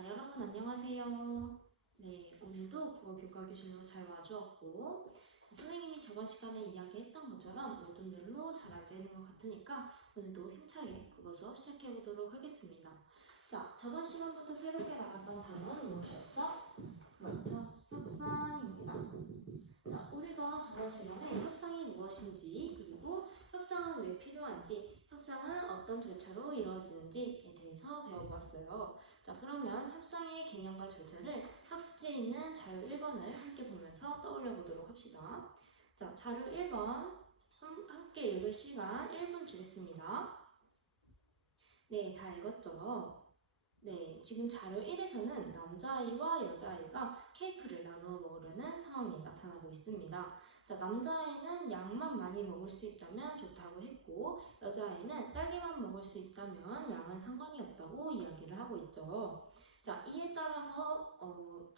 자, 여러분 안녕하세요. 네, 오늘도 국어 교과 교실로 잘 와주었고 선생님이 저번 시간에 이야기했던 것처럼 모든 별로 잘 앉아있는 것 같으니까 오늘도 힘차게 국어 수업 시작해 보도록 하겠습니다. 자, 저번 시간부터 새롭게 나갔던 단어는 무엇이었죠? 그렇죠, 협상입니다. 자, 우리가 저번 시간에 협상이 무엇인지 그리고 협상은 왜 필요한지 협상은 어떤 절차로 이루어지는지에 대해서 배워보았어요. 자, 그러면 협상의 개념과 절차를 학습지에 있는 자료 1번을 함께 보면서 떠올려 보도록 합시다. 자, 자료 1번 함께 읽을 시간 1분 주겠습니다. 네, 다 읽었죠? 네, 지금 자료 1에서는 남자아이와 여자아이가 케이크를 나누어 먹으려는 상황이 나타나고 있습니다. 자, 남자아이는 양만 많이 먹을 수 있다면 좋다고 여자아이는 딸기만 먹을 수 있다면 양은 상관이 없다고 이야기를 하고 있죠. 자, 이에 따라서 어,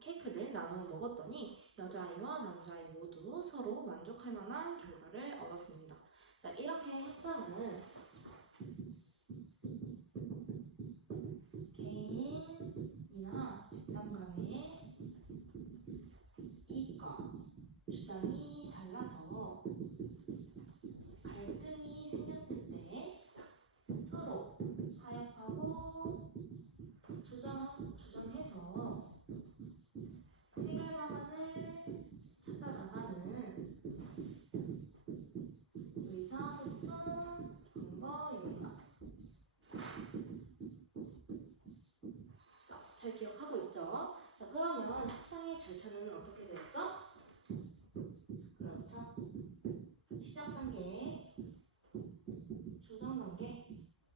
케이크를 나누어 먹었더니 여자아이와 남자아이 모두 서로 만족할 만한 결과를 얻었습니다. 자, 이렇게 협상은 개인이나 집단 간의 이익과 주장이 달라서 갈등이 생겼을 때 서로 타협하고 조정, 조정해서 해결 방안을 찾아 나가는 의사소통 방법입니다. 자, 잘 기억하고 있죠? 자, 그러면 협상의 절차는 어떻게 되었죠? 그렇죠. 시작 단계, 조정 단계,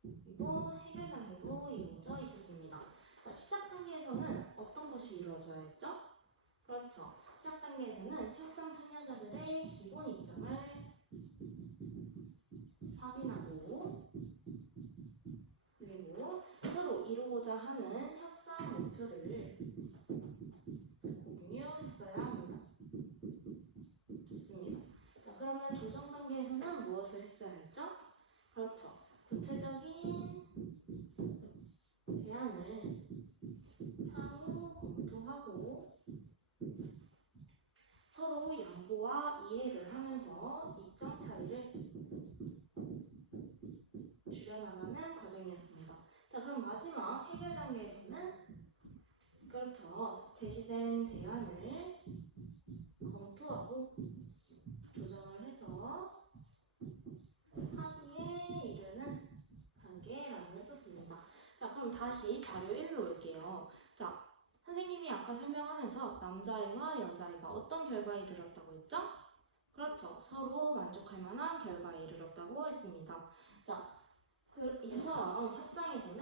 그리고 해결 단계로 이루어져 있었습니다. 자, 시작 단계에서는 어떤 것이 이루어져야 했죠? 그렇죠. 시작 단계에서는 협상 참여자들의 기본 입장을 확인하고 그리고 서로 이루고자 하는 협상 목표를 공유했어야 합니다. 좋습니다. 자, 그러면 조정 단계에서는 무엇을 했어야 했죠? 그렇죠. 구체적인 대안을 상호 검토하고 서로 양보와 이해를 하면서 입장 차이를 줄여나가는 과정이었습니다. 자, 그럼 마지막 해결 단계에서는 그렇죠. 제시된 대안을 검토하고 조정을 해서 합의에 이르는 단계라고 했었습니다. 자, 그럼 다시 자료 1로 올게요. 자, 선생님이 아까 설명하면서 남자아이와 여자아이가 어떤 결과에 이르렀다고 했죠? 그렇죠. 서로 만족할 만한 결과에 이르렀다고 했습니다. 자, 그 이처럼 협상에서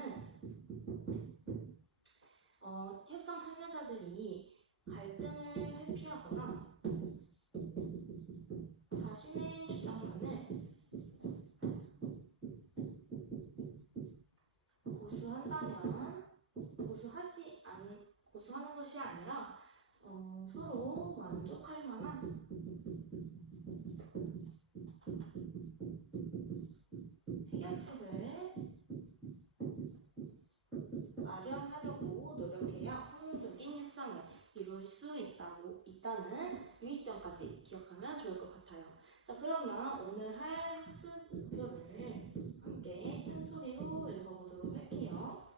있다는 유의점까지 기억하면 좋을 것 같아요. 자 그러면 오늘 할 학습 목표를 함께 큰 소리로 읽어보도록 할게요.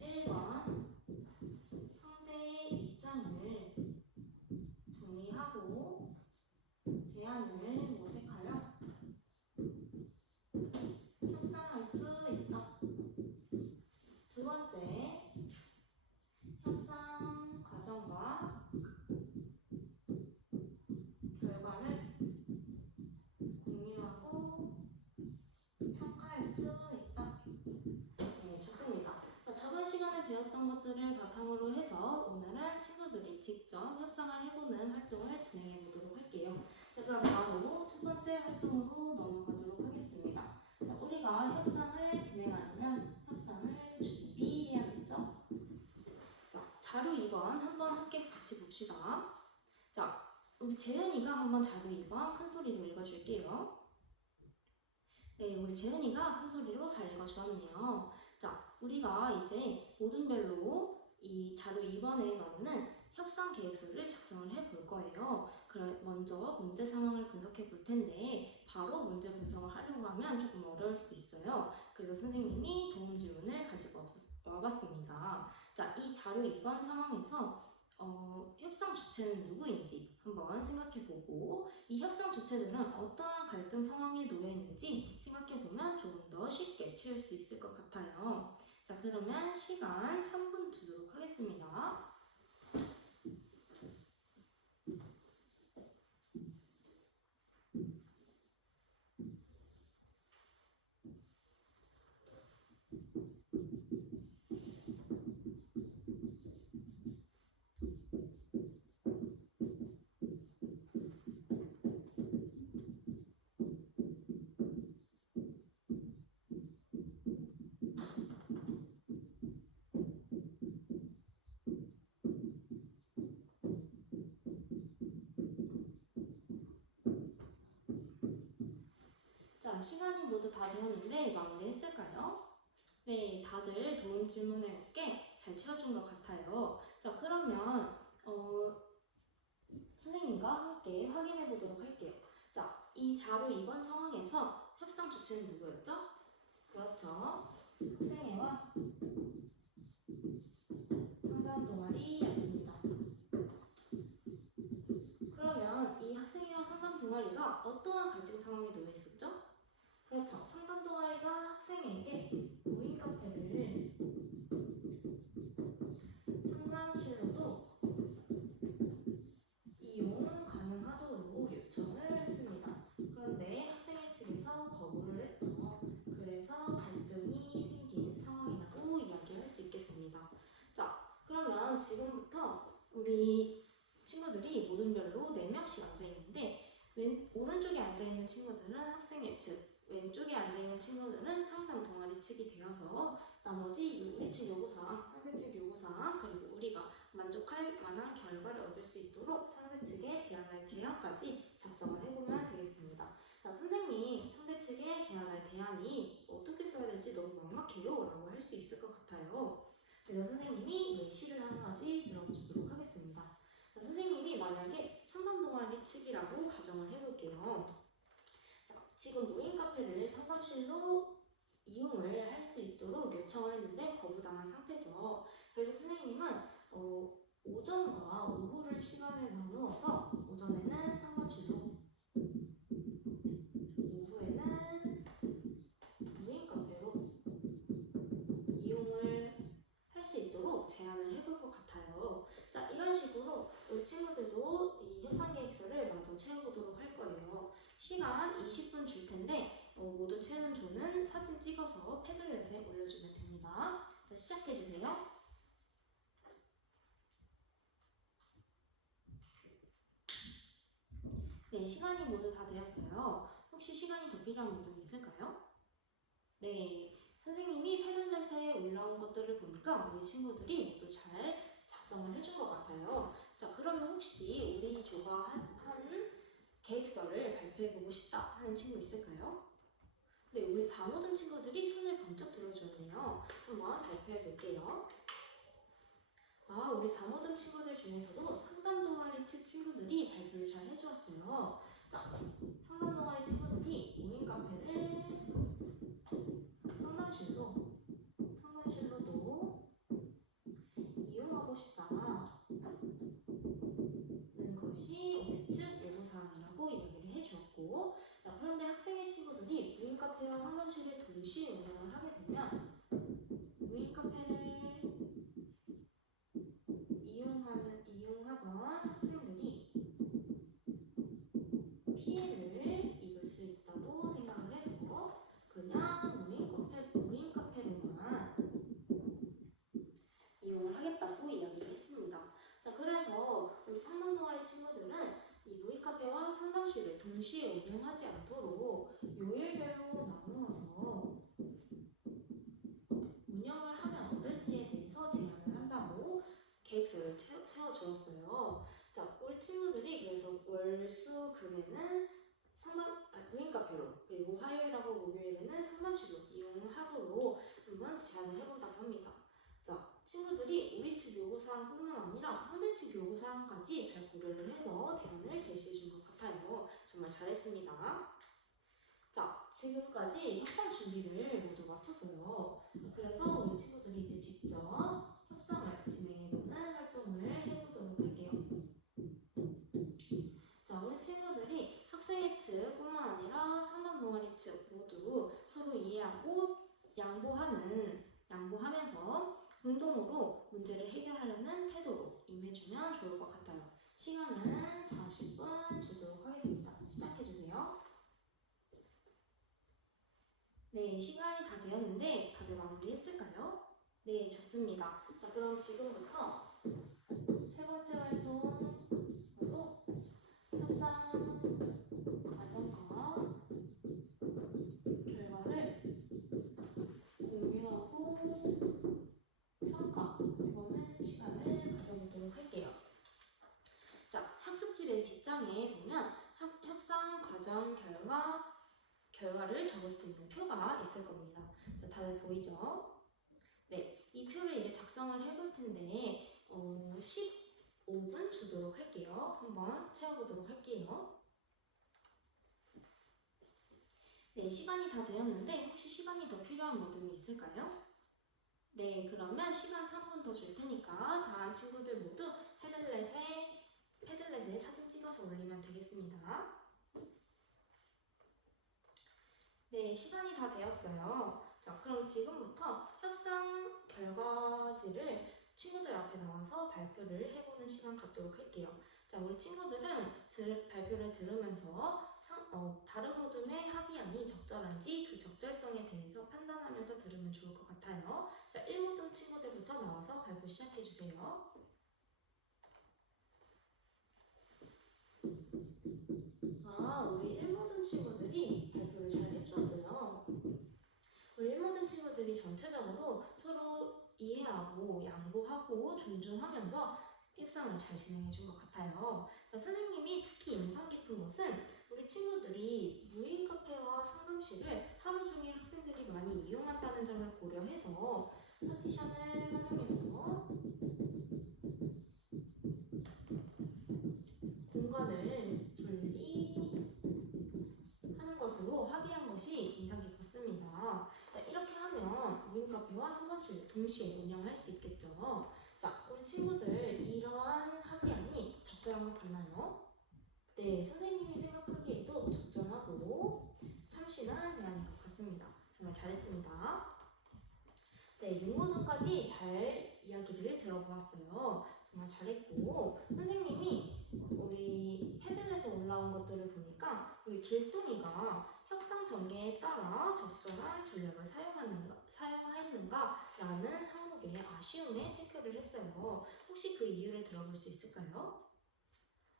1번 상대의 입장을 정리하고 대안을 모색하여 협상할 수 있다. 두 번째, 협상 과정과 결과를 공유하고 평가할 수 있다. 네, 좋습니다. 자, 저번 시간에 배웠던 것들을 바탕으로 해서 오늘은 친구들이 직접 협상을 해보는 활동을 진행해 보도록 할게요. 자, 그럼 바로 첫 번째 활동으로 넘어가도록 하겠습니다. 자, 우리가 협상을 진행하려면 협상을 준비해야겠죠? 자, 자료 2번 한번 함께 같이 봅시다. 자, 우리 재은이가 한번 자료 2번 큰 소리로 읽어줄게요. 네, 우리 재은이가 큰 소리로 잘 읽어주었네요. 자, 우리가 이제 모둠별로 이 자료 2번에 맞는 협상 계획서를 작성을 해 볼 거예요. 그럼 먼저 문제 상황을 분석해 볼 텐데 바로 문제 분석을 하려고 하면 조금 어려울 수 있어요. 그래서 선생님이 도움 질문을 가지고 와봤습니다. 자, 이 자료 2번 상황에서 어, 협상 주체는 누구인지 한번 생각해 보고 이 협상 주체들은 어떠한 갈등 상황에 놓여 있는지 생각해 보면 조금 더 쉽게 치울 수 있을 것 같아요. 자, 그러면 시간 3분 두도록 하겠습니다. 시간이 모두 다 되었는데 마무리 했을까요? 네, 다들 도움 몇개잘 채워준 것 같아요. 자, 그러면 어, 선생님과 함께 확인해 보도록 할게요. 자, 이 자료 2번 상황에서 협상 주체는 누구였죠? 그렇죠. 학생회와 상담 동아리였습니다. 그러면 이 학생회와 상담 동아리가 어떠한 갈등 상황에 놓여 있었죠? 그렇죠. 지금부터 우리 친구들이 모든 별로 4명씩 앉아 있는데 왼, 오른쪽에 앉아 있는 친구들은 학생회 측, 왼쪽에 앉아 있는 친구들은 상담 동아리 측이 되어서 나머지 우리 측 요구사항, 상대 측 요구사항, 그리고 우리가 만족할 만한 결과를 얻을 수 있도록 상대 측에 제안할 대안까지 작성을 해보면 되겠습니다. 자, 선생님, 상대 측에 제안할 대안이 어떻게 써야 될지 너무 막막해요 라고 할 수 있을 것 같아요. 그래서 선생님이 예시를 한 가지 들어주도록 하겠습니다. 자, 선생님이 만약에 상담 동아리 측이라고 가정을 해볼게요. 자, 지금 무인 카페를 상담실로 이용을 할 수 있도록 요청을 했는데 거부당한 상태죠. 그래서 선생님은 어, 오전과 오후를 시간을 나누어서 오전에는 상담실로 오후에는 무인 카페로 이용을 할 수 있도록 제안을 해볼 것 같아요. 자, 이런 식으로 우리 친구들도 이 협상 계획서를 먼저 채워보도록 할 거예요. 시간 20분 줄 텐데 어, 모두 채운 조는 사진 찍어서 패들렛에 올려주면 됩니다. 자, 시작해주세요. 네, 시간이 모두 다 되었어요. 혹시 시간이 더 필요한 분들 있을까요? 네, 선생님이 패들렛에 올라온 것들을 보니까 우리 친구들이 모두 잘 작성을 해준 것 같아요. 자, 그러면 혹시 우리 조가 한, 한 계획서를 발표해보고 싶다 하는 친구 있을까요? 네, 우리 사모든 친구들이 손을 번쩍 들어주네요. 한번 발표해 볼게요. 아, 우리 사모든 친구들 중에서도 상담 동아리 측 친구들이 발표를 잘 해주었어요. 자, 상담 동아리 친구들이 무인 카페를 상담실로, 상담실로도 이용하고 싶다는 것이 우리 측 요구사항이라고 이야기를 해주었고, 자, 그런데 학생의 친구들이 무인 카페와 상담실을 동시에 운영을 하게 되면 무인 카페를 이용하는 이용하던 학생들이 피해를 입을 수 있다고 생각을 해서 그냥 무인 카페 무인 카페로만 이용을 하겠다고 이야기를 했습니다. 자, 그래서 우리 상담 동아리 친구들은 이 무인 카페와 상담실을 동시에 운영하지 않도록 요일별로 나누어서 운영을 하면 어떨지에 대해서 제안을 한다고 채- 세워주었어요. 자, 우리 친구들이 그래서 월수 금에는 상담 아, 무인 카페로 그리고 화요일하고 목요일에는 상담실로 이용을 하도록 한번 제안을 해본다고 합니다. 자, 친구들이 우리 측 요구사항뿐만 아니라 상대 측 요구사항까지 잘 고려를 해서 대안을 제시해 준 것 같아요. 정말 잘했습니다. 자, 지금까지 협상 준비를 모두 마쳤어요. 그래서 우리 친구들이 이제 직접 협상을 진행해보는 활동을 해보도록 할게요. 자, 우리 친구들이 학생회 측뿐만 아니라 상담 동아리 측 모두 서로 이해하고 양보하는, 양보하면서 공동으로 문제를 해결하려는 태도로 임해주면 좋을 것 같아요. 시간은 40분 주도록 하겠습니다. 시작해주세요. 네, 시간이 다 되었는데 다들 마무리했을까요? 네, 좋습니다. 자, 그럼 지금부터 세 번째 활동으로 협상 과정과 결과를 공유하고 평가해보는 시간을 가져보도록 할게요. 자, 학습지의 뒷장에 보면 합- 협상 과정 결과 결과를 적을 수 있는 표가 있을 겁니다. 자, 다들 보이죠? 네, 이 표를 이제 작성을 해볼 텐데 어, 15분 주도록 할게요. 한번 채워보도록 할게요. 네, 시간이 다 되었는데 혹시 시간이 더 필요한 모둠이 있을까요? 네, 그러면 시간 3분 더 줄 테니까 다른 친구들 모두 패들렛에 패들렛에 사진 찍어서 올리면 되겠습니다. 네, 시간이 다 되었어요. 자, 그럼 지금부터 협상 결과지를 친구들 앞에 나와서 발표를 해보는 시간 갖도록 할게요. 자, 우리 친구들은 들- 발표를 들으면서 상- 어, 다른 모둠의 합의안이 적절한지 그 적절성에 대해서 판단하면서 들으면 좋을 것 같아요. 자, 1모둠 친구들부터 나와서 발표 시작해주세요. 아, 우리 1모든 친구들이 발표를 잘 해주었어요. 우리 1모든 친구들이 전체적으로 서로 이해하고 양보하고 존중하면서 협상을 잘 진행해 준 것 같아요. 선생님이 특히 인상 깊은 것은 우리 친구들이 무인 카페와 상담실을 하루 종일 학생들이 많이 이용한다는 점을 고려해서 파티션을 활용해서 공간을 분리하는 것으로 합의한 것이 인상 깊었습니다. 자, 이렇게 하면 무인 카페와 상담실 동시에 운영할 수 있겠죠. 자, 우리 친구들 이러한 합의안이 적절한 것 같나요? 네, 선생님이 생각하기에도 적절하고 참신한 대안인 것 같습니다. 정말 잘했습니다. 네, 6모드까지 잘 이야기를 들어보았어요. 정말 잘했고 선생님이 우리 패들렛에 올라온 것들을 보니까 우리 길동이가 협상 전개에 따라 적절한 전략을 사용하는가, 사용했는가라는 항목에 아쉬움에 체크를 했어요. 혹시 그 이유를 들어볼 수 있을까요?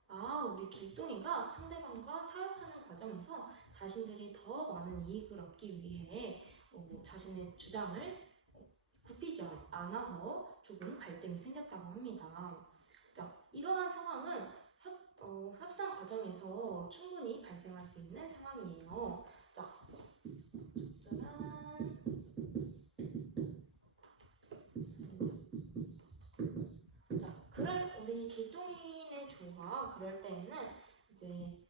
아, 우리 길동이가 상대방과 타협하는 과정에서 자신들이 더 많은 이익을 얻기 위해 어, 자신의 주장을 굽히지 않아서 조금 갈등이 생겼다고 합니다. 자, 이러한 상황은 협, 어, 협상 과정에서 충분히 발생할 수 있는 상황이에요. 우리 길동인의 조가 그럴 때에는 이제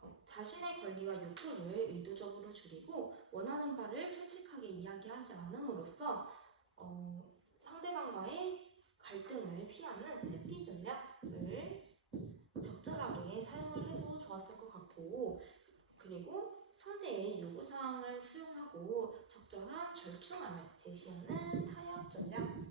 어, 자신의 권리와 욕구를 의도적으로 줄이고 원하는 바를 솔직하게 이야기하지 않음으로써 어, 상대방과의 갈등을 피하는 회피 전략을 적절하게 사용을 해도 좋았을 것 같고 그리고 상대의 요구사항을 수용하고 적절한 절충안을 제시하는 타협 전략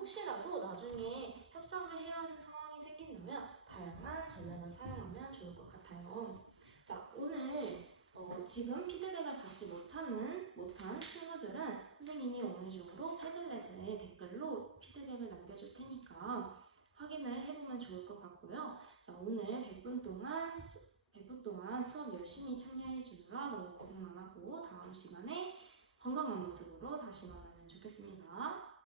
혹시라도 나중에 협상을 해야 하는 상황이 생긴다면 다양한 전략을 사용하면 좋을 것 같아요. 자, 오늘 어, 지금 피드백을 받지 못하는 못한 친구들은 선생님이 오늘 중으로 패들렛에 댓글로 피드백을 남겨줄 테니까 확인을 해보면 좋을 것 같고요. 자, 오늘 100분 동안 수- 100분 동안 수업 열심히 참여해 주느라 너무 고생 많았고 다음 시간에 건강한 모습으로 다시 만나면 좋겠습니다.